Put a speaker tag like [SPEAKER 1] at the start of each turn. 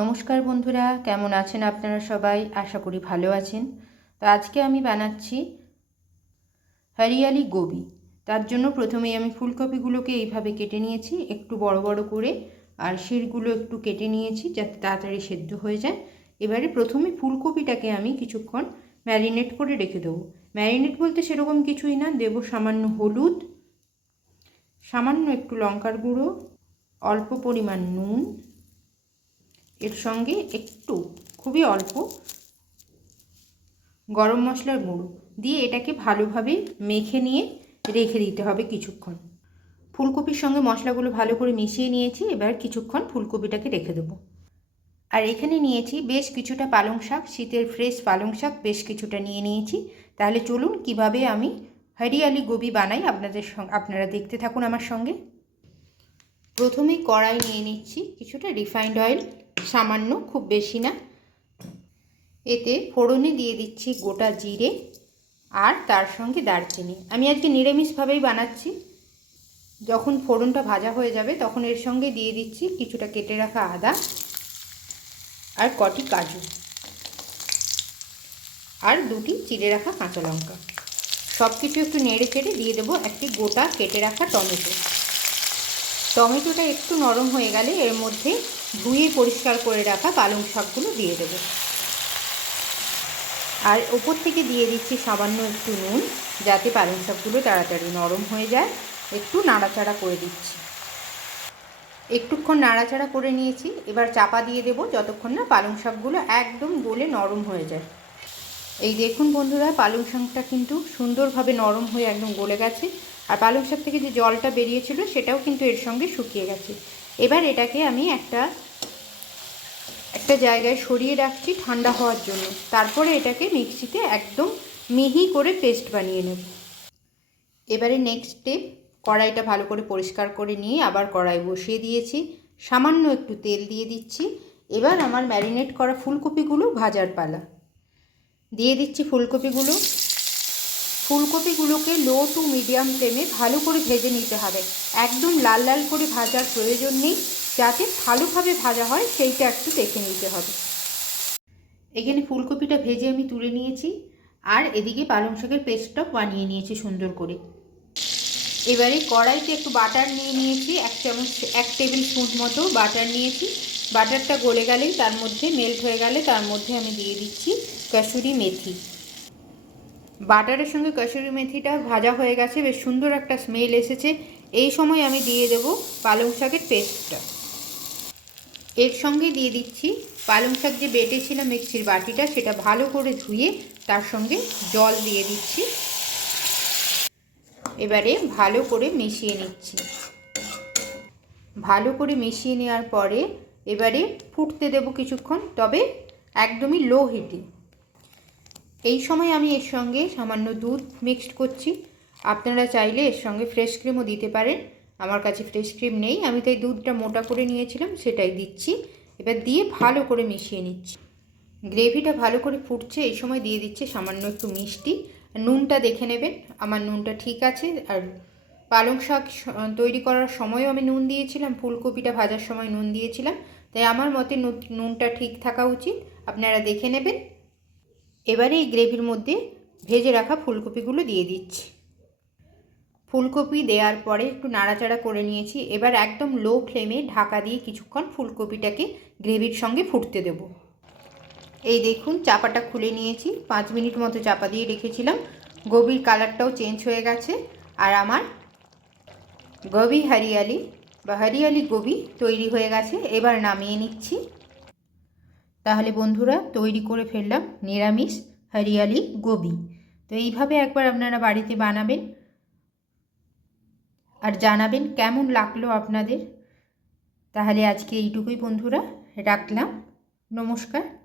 [SPEAKER 1] নমস্কার বন্ধুরা, কেমন আছেন আপনারা সবাই? আশা করি ভালো আছেন। তো আজকে আমি বানাচ্ছি হরিয়ালি গোবি। তার জন্য প্রথমেই আমি ফুলকপিগুলোকে এইভাবে কেটে নিয়েছি, একটু বড় বড় করে, আর শিরগুলো একটু কেটে নিয়েছি যাতে তাড়াতাড়ি সেদ্ধ হয়ে যায়। এবারে প্রথমে ফুলকপিটাকে আমি কিছুক্ষণ ম্যারিনেট করে রেখে দেবো। ম্যারিনেট বলতে সেরকম কিছুই না, দেবো সামান্য হলুদ, সামান্য একটু লঙ্কার গুঁড়ো, অল্প পরিমাণ নুন এর সঙ্গে একটু, খুবই অল্প, গরম মশলার গুঁড়ো দিয়ে এটাকে ভালোভাবে মেখে নিয়ে রেখে দিতে হবে কিছুক্ষণ। ফুলকপির সঙ্গে মশলাগুলো ভালো করে মিশিয়ে নিয়েছি, এবার কিছুক্ষণ ফুলকপিটাকে রেখে দেবো। আর এখানে নিয়েছি বেশ কিছুটা পালং শাক, শীতের ফ্রেশ পালং শাক বেশ কিছুটা নিয়ে নিয়েছি। তাহলে চলুন কীভাবে আমি হরিয়ালি গোবি বানাই আপনাদের আপনারা দেখতে থাকুন আমার সঙ্গে। প্রথমেই কড়াই নিয়ে নিচ্ছি, কিছুটা রিফাইন্ড অয়েল সামান্য, খুব বেশি না। এতে ফোড়নে দিয়ে দিচ্ছি গোটা জিরে আর তার সঙ্গে দারচিনি। আমি আজকে নিরামিষভাবেই বানাচ্ছি। যখন ফোড়নটা ভাজা হয়ে যাবে, তখন এর সঙ্গে দিয়ে দিচ্ছি কিছুটা কেটে রাখা আদা আর কটি কাজু আর দুটি চিড়ে রাখা কাঁচা লঙ্কা। সব কিছু একটু নেড়ে চেড়ে দিয়ে দেবো একটি গোটা কেটে রাখা টমেটো। টমেটোটা একটু নরম হয়ে গেলে এর মধ্যে ধুয়ে পরিষ্কার করে রাখা পালং শাকগুলো দিয়ে দেবো। আর ওপর থেকে দিয়ে দিচ্ছি সামান্য একটু নুন, যাতে পালং শাকগুলো তাড়াতাড়ি নরম হয়ে যায়। একটু নাড়াচাড়া করে দিচ্ছি। একটুক্ষণ নাড়াচাড়া করে নিয়েছি। এবার চাপা দিয়ে দেবো যতক্ষণ না পালং শাকগুলো একদম গলে নরম হয়ে যায়। এই দেখুন বন্ধুরা, পালং শাকটা কিন্তু সুন্দরভাবে নরম হয়ে একদম গলে গেছে। আর পালং শাক থেকে যে জলটা বেরিয়েছিল, সেটাও কিন্তু এর সঙ্গে শুকিয়ে গেছে। এবার এটাকে আমি একটা একটা জায়গায় সরিয়ে রাখছি ঠান্ডা হওয়ার জন্য। তারপরে এটাকে মিক্সিতে একদম মিহি করে পেস্ট বানিয়ে নেব। এবারে নেক্সট স্টেপ কড়াইটা ভালো করে পরিষ্কার করে নিয়ে আবার কড়াই বসিয়ে দিয়েছি। সামান্য একটু তেল দিয়ে দিচ্ছি। এবার আমার ম্যারিনেট করা ফুলকপিগুলো ভাজার পালা। দিয়ে দিচ্ছি ফুলকপিগুলো। ফুলকপিগুলোকে লো টু মিডিয়াম ফ্লেমে ভালো করে ভেজে নিতে হবে। একদম লাল লাল করে ভাজার প্রয়োজন নেই। যাতে ভালোভাবে ভাজা হয়, সেইটা একটু দেখে নিতে হবে। এখানে ফুলকপিটা ভেজে আমি তুলে নিয়েছি। আর এদিকে পালং শাকের পেস্টটাও বানিয়ে নিয়েছি সুন্দর করে। এবারে কড়াইতে একটু বাটার নিয়ে নিয়েছি। এক চামচ, এক টেবিল স্পুন মতো বাটার নিয়েছি। বাটারটা গলে গেলেই তার মধ্যে মেল্ট হয়ে গেলে তার মধ্যে আমি দিয়ে দিচ্ছি কসুরি মেথি। বাটারের সঙ্গে কসুরি মেথিটা ভাজা হয়ে গেছে, বেশ সুন্দর একটা স্মেল এসেছে। এই সময় আমি দিয়ে দেব পালং শাকের পেস্টটা। এর সঙ্গে দিয়ে দিচ্ছি পালং শাক যে বেটেছিলাম মিক্সির বাটিটা, সেটা ভালো করে ধুয়ে তার সঙ্গে জল দিয়ে দিচ্ছি। এবারে ভালো করে মিশিয়ে নিচ্ছি। ভালো করে মিশিয়ে নেওয়ার পরে এবারে ফুটতে দেব কিছুক্ষণ, তবে একদমই লো হিটে। এই সময় আমি এর সঙ্গে সামান্য দুধ মিক্সড করছি। আপনারা চাইলে এর সঙ্গে ফ্রেশ ক্রিমও দিতে পারেন। আমার কাছে ফ্রেশ ক্রিম নেই, আমি তাই দুধটা মোটা করে নিয়েছিলাম, সেটাই দিচ্ছি। এবার দিয়ে ভালো করে মিশিয়ে নিচ্ছি। গ্রেভিটা ভালো করে ফুটছে, এই সময় দিয়ে দিচ্ছে সামান্য একটু মিষ্টি। নুনটা দেখে নেবেন, আমার নুনটা ঠিক আছে। আর পালং শাক তৈরি করার সময়ও আমি নুন দিয়েছিলাম, ফুলকপিটা ভাজার সময় নুন দিয়েছিলাম। তাই আমার মতে নুনটা ঠিক থাকা উচিত। আপনারা দেখে নেবেন। এবারে এই গ্রেভির মধ্যে ভেজে রাখা ফুলকপিগুলো দিয়ে দিচ্ছি। ফুলকপি দেওয়ার পরে একটু নাড়াচাড়া করে নিয়েছি। এবার একদম লো ফ্লেমে ঢাকা দিয়ে কিছুক্ষণ ফুলকপিটাকে গ্রেভির সঙ্গে ফুটতে দেব। এই দেখুন, চাপাটা খুলে নিয়েছি। পাঁচ মিনিট মতো চাপা দিয়ে রেখেছিলাম। গোবির কালারটাও চেঞ্জ হয়ে গেছে। আর আমার গবি হরিয়ালি বা হরিয়ালি গোবি তৈরি হয়ে গেছে। এবার নামিয়ে নিচ্ছি। তাহলে বন্ধুরা তৈরি করে ফেললাম নিরামিষ হরিয়ালি গোবি। তো এইভাবে একবার আপনারা বাড়িতে বানাবেন। আর জানাবেন কেমন লাগল আপনাদের। তাহলে আজকে এইটুকুই বন্ধুরা, রাখলাম। নমস্কার।